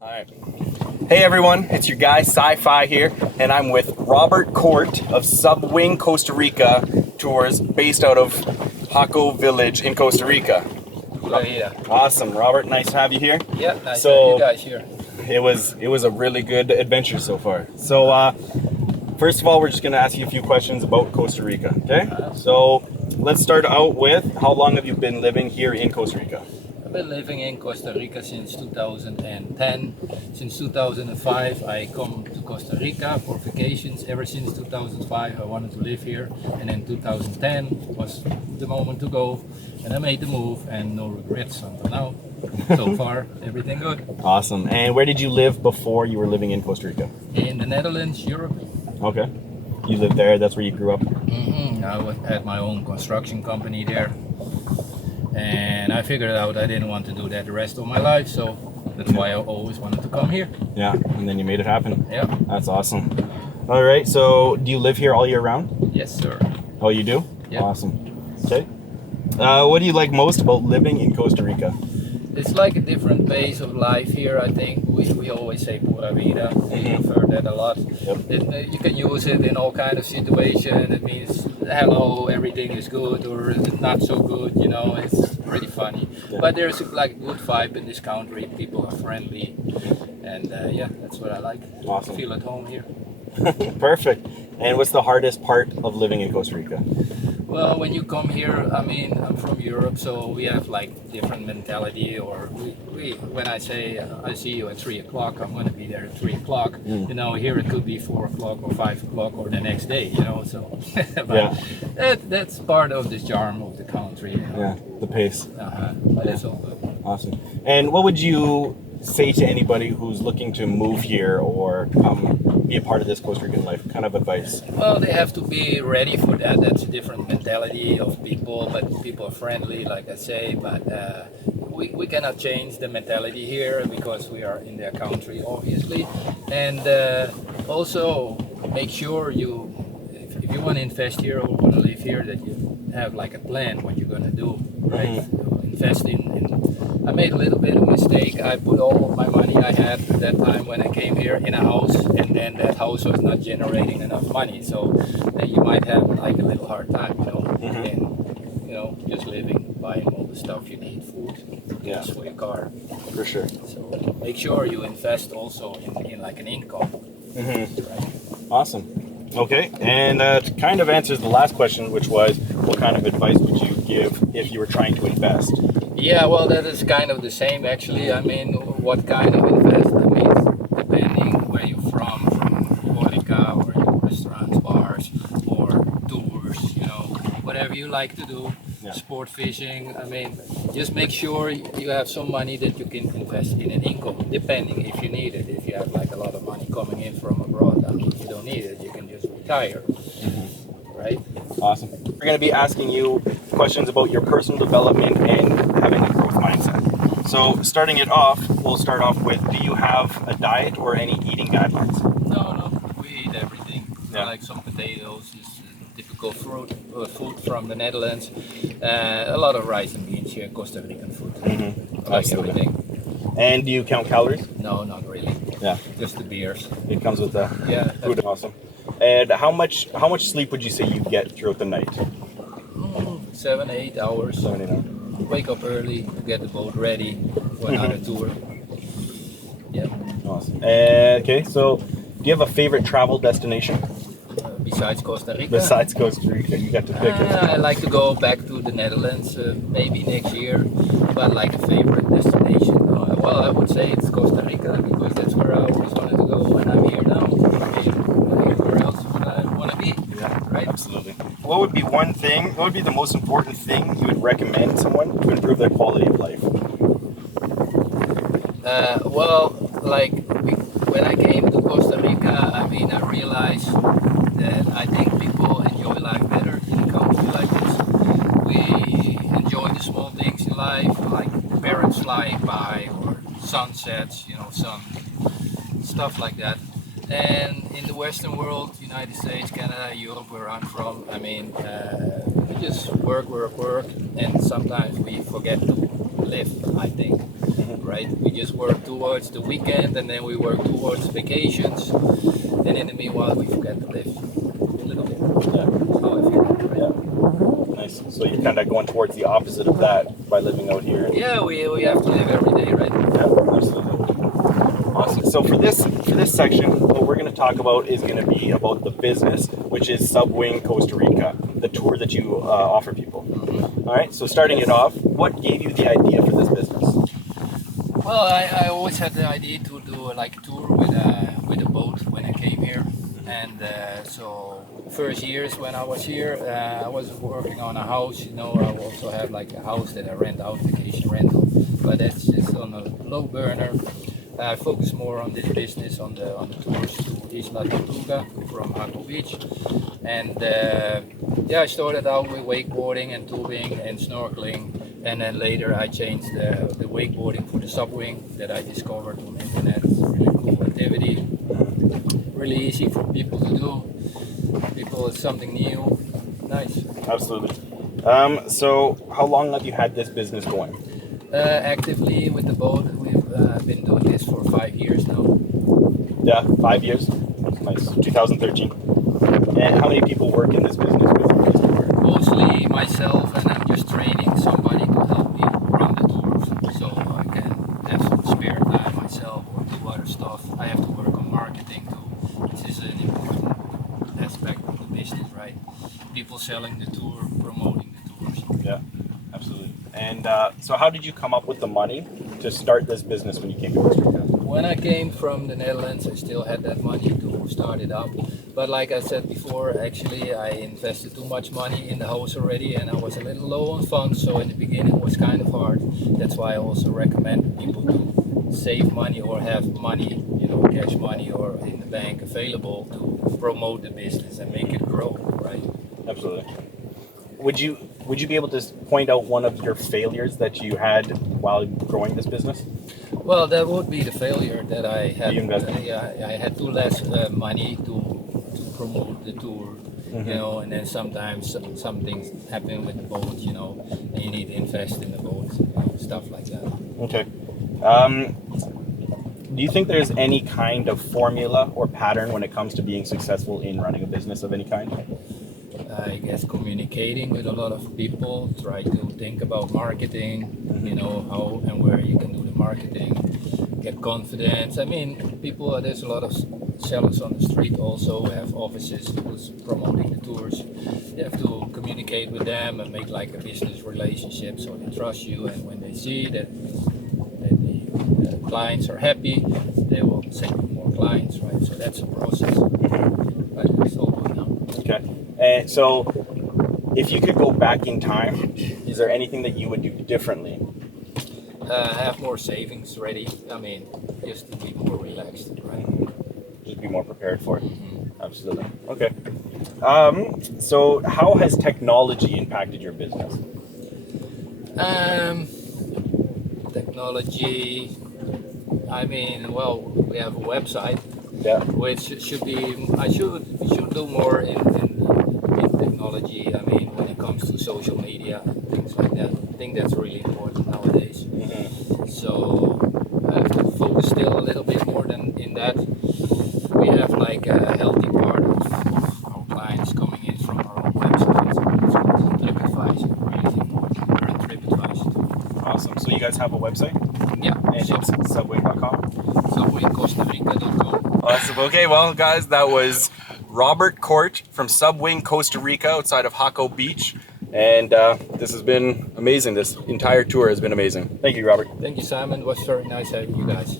All right. Hey everyone, it's your guy Sci-Fi here, and I'm with Robert Court of Subwing Costa Rica Tours, based out of Jaco Village in Costa Rica. Yeah. Awesome, Robert. Nice to have you here. Yeah, nice to have you guys here. It was a really good adventure so far. So first of all, we're just going to ask you a few questions about Costa Rica. Okay. So let's start out with, how long have you been living here in Costa Rica? I've been living in Costa Rica since 2010. Since 2005, I come to Costa Rica for vacations. Ever since 2005, I wanted to live here, and then 2010 was the moment to go, and I made the move, and no regrets until now. So far, everything good. Awesome. And where did you live before you were living in Costa Rica? In the Netherlands, Europe. Okay. You lived there, that's where you grew up? I had my own construction company there. And I figured out I didn't want to do that the rest of my life, so that's why I always wanted to come here. Yeah, and then you made it happen. Yeah. That's awesome. All right, so do you live here all year round? Yes, sir. Oh, you do? Yeah. Awesome. Okay. What do you like most about living in Costa Rica? It's like a different pace of life here, I think. We always say pura vida. I've heard that a lot. Yep. You can use it in all kind of situations. It means hello, everything is good, or not so good, you know. It's pretty funny. Yeah. But there's like a good vibe in this country. People are friendly. And yeah, that's what I like. Awesome. Feel at home here. Perfect. And what's the hardest part of living in Costa Rica? Well, when you come here, I mean, I'm from Europe, so we have like different mentality. Or when I say I see you at 3 o'clock, I'm going to be there at 3 o'clock. You know, here it could be 4 o'clock or 5 o'clock or the next day. You know, so but that's part of the charm of the country. You know? Yeah, the pace. But it's all good. Awesome. And what would you say to anybody who's looking to move here or be a part of this Costa Rican life? Kind of advice? Well, they have to be ready for that. That's a different mentality of people, but people are friendly, like I say. But we cannot change the mentality here because we are in their country, obviously. And also make sure if you want to invest here or want to live here, that you have like a plan what you're going to do, right? Invest in. I made a little bit of mistake. I put all of my money I had at that time when I came here in a house, and then that house was not generating enough money. So then you might have like a little hard time, you know, and you know, just living, buying all the stuff you need, food, gas for your car. For sure. So make sure you invest also in like an income. Right? Awesome. Okay, and kind of answers the last question, which was, what kind of advice would you give if you were trying to invest? Yeah, well, that is kind of the same actually. I mean, what kind of investment means depending where you're from Horeca or restaurants, bars, or tours, you know, whatever you like to do, sport fishing. I mean, just make sure you have some money that you can invest in an income, depending if you need it. If you have like a lot of money coming in from abroad, I mean, you don't need it, you can just retire. Right? Awesome. We're going to be asking you questions about your personal development and having a growth mindset. So starting it off, we'll start off with, do you have a diet or any eating guidelines? No, we eat everything. Yeah. Like some potatoes, is typical food from the Netherlands. A lot of rice and beans here, Costa Rican food. I like everything. And do you count calories? No, not really. Yeah. Just the beers. It comes with the food. Awesome. And how much sleep would you say you get throughout the night? 7, 8 hours. 7, 8 hours. Wake up early to get the boat ready for another tour. Yeah. Awesome. Okay, so do you have a favorite travel destination? Besides Costa Rica? Besides Costa Rica, you got to pick it. I like to go back to the Netherlands maybe next year, but like a favorite destination. Well, I would say it's Costa Rica because that's where I always wanted to go, and I'm here now. Where else would I want to be? Yeah, right. Absolutely. What would be the most important thing you would recommend someone to improve their quality of life? Well, like when I came to Costa Rica, I mean, I realized that I think people enjoy life better in a country like this. We enjoy the small things in life, like parrots flying by or sunsets, you know, sun, stuff like that. And in the Western world, United States, Canada, Europe, where I'm from, I mean, we just work, and sometimes we forget to live, I think. right? We just work towards the weekend, and then we work towards vacations, and in the meanwhile we forget to live a little bit. Yeah. That's how I feel, right? Yeah. Nice. So you're kind of going towards the opposite of that by living out here. Yeah, we have to live every day, right? Yeah, absolutely. Awesome. So for this section, what we're going to talk about is going to be about the business, which is Subwing Costa Rica, the tour that you offer people. All right. So starting it off, what gave you the idea for this business? Well, I always had the idea to do like a tour with a boat when I came here, and so first years when I was here, I was working on a house. You know, I also have like a house that I rent out, vacation rental, but that's just on a low burner. I focus more on this business, on the tours to Isla Tortuga from Jaco Beach, and yeah, I started out with wakeboarding and tubing and snorkeling, and then later I changed the wakeboarding for the subwing that I discovered on the internet. It's a really cool activity, really easy for people to do. People, it's something new, nice. Absolutely. So how long have you had this business going? Actively with the boat, we've been doing this for 5 years now. Yeah, 5 years. Nice. 2013. And how many people work in this business with you? Mostly myself, and I'm just training somebody to help me run the tours, so I can have some spare time myself or do other stuff. I have to work on marketing too, which is an important aspect of the business, right? People selling the tour, promoting the tours. Yeah, absolutely. And so how did you come up with the money to start this business when you came to Costa Rica? When I came from the Netherlands, I still had that money to start it up. But like I said before, actually I invested too much money in the house already, and I was a little low on funds, so in the beginning it was kind of hard. That's why I also recommend people to save money or have money, you know, cash money or in the bank available to promote the business and make it grow, right? Absolutely. Would you be able to point out one of your failures that you had while growing this business? Well, that would be the failure that I had. You invested. I had too less money to promote the tour, you know, and then sometimes some things happen with the boat, you know, and you need to invest in the boat, you know, stuff like that. Okay. Do you think there's any kind of formula or pattern when it comes to being successful in running a business of any kind? I guess communicating with a lot of people, try to think about marketing, you know, how and where you can do the marketing, get confidence. I mean, people, there's a lot of sellers on the street also who have offices who's promoting the tours. You have to communicate with them and make like a business relationship so they trust you, and when they see that the clients are happy, they will send you more clients, right? So that's a process. But it's all good now. Okay. And so, if you could go back in time, is there anything that you would do differently? Have more savings ready. I mean, just to be more relaxed, right? Just be more prepared for it. Absolutely. Okay. So, how has technology impacted your business? Technology. I mean, well, we have a website, Yeah. which should be. We should do more in technology. I mean, when it comes to social media and things like that. I think that's really important nowadays. So I have to focus still a little bit more than in that. We have like a healthy part of our clients coming in from our own website. So TripAdvisor, really important. We're on TripAdvisor. Awesome. So you guys have a website? Yeah. And it's subwing.com? SubwingCostaRica.com. Awesome. Okay, well, guys, that was Robert Court from Subwing Costa Rica outside of Jaco Beach. And this has been amazing. This entire tour has been amazing. Thank you, Robert. Thank you, Simon. It was very nice having you guys.